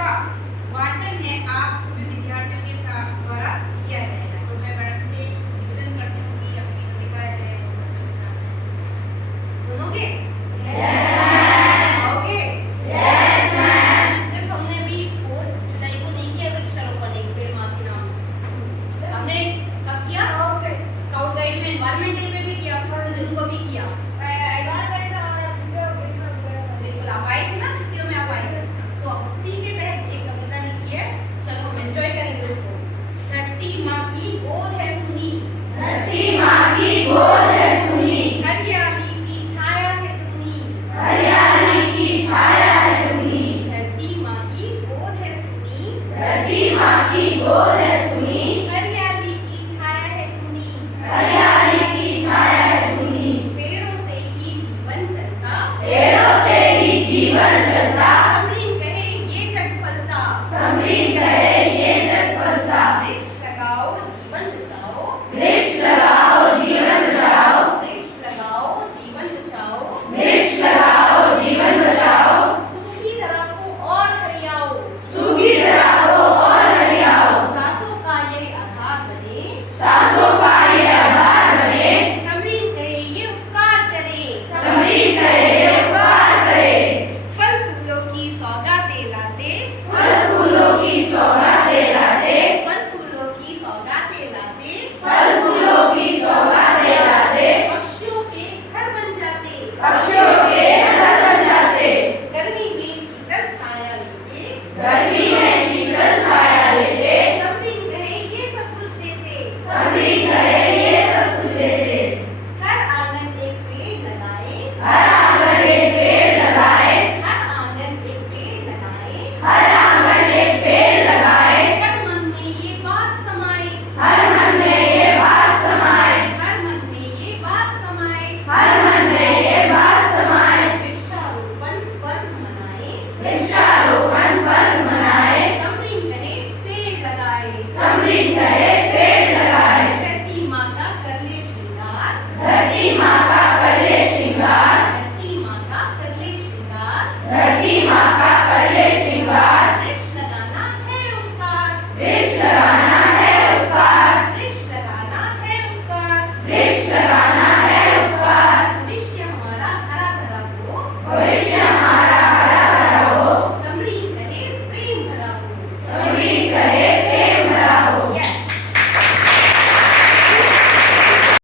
का वाचन है आप सभी विद्यार्थियों के द्वारा किया जाएगा। तो मैं मैडम से निवेदन करती हूँ कि अपनी कविता है सुनोगे? आओगे? सिर्फ हमने अभी 4th जुलाई को नहीं किया वृक्षारोपण एक पेड़ माँ के नाम। हमने कब किया? स्काउट गाइड में एनवायरमेंट डे पे भी किया, 3 जून को भी किया। बिल्कुल आप आए थे ना, छुट्टियों में आप आए थे, तो उसी के तहत एक कविता लिखी है। चलो हम एंजॉय करेंगे उसको। धरती माँ की गोद है सुनी, धरती माँ की गोद है सुनी, हरियाली की छाया है दूनी, हरियाली की छाया है दूनी। धरती माँ की गोद है सुनी, धरती माँ की गोद है सुनी, हरियाली की छाया है दूनी, हरियाली की छाया है दूनी। पेड़ों से ही जीवन चलता, पेड़ों से ही जीवन चलता, समरीन कहे ये जग फलता, समरीन कहे ये जग फलता। वृक्ष लगाओ जीवन बचाओ, वृक्ष लगाओ जीवन बचाओ, वृक्ष लगाओ जीवन बचाओ, वृक्ष लगाओ जीवन बचाओ। सूखी धरा को और हरियाओ, सूखी धरा को और हरियाओ, सांसों का ये आधार बने, सांसों का ये आधार बने। समरीन कहे ये उपकार करे, समरीन कहे ये उपकार करे, फल फूलों की सौगातें लाते, फल फूलों की सौगातें लाते, फल फूलों की सौगातें लाते, फल फूलों की सौगातें लाते। पक्षियों के घर बन जाते, पक्षियों के घर बन जाते, गर्मी में शीतल छाया लेते, गर्मी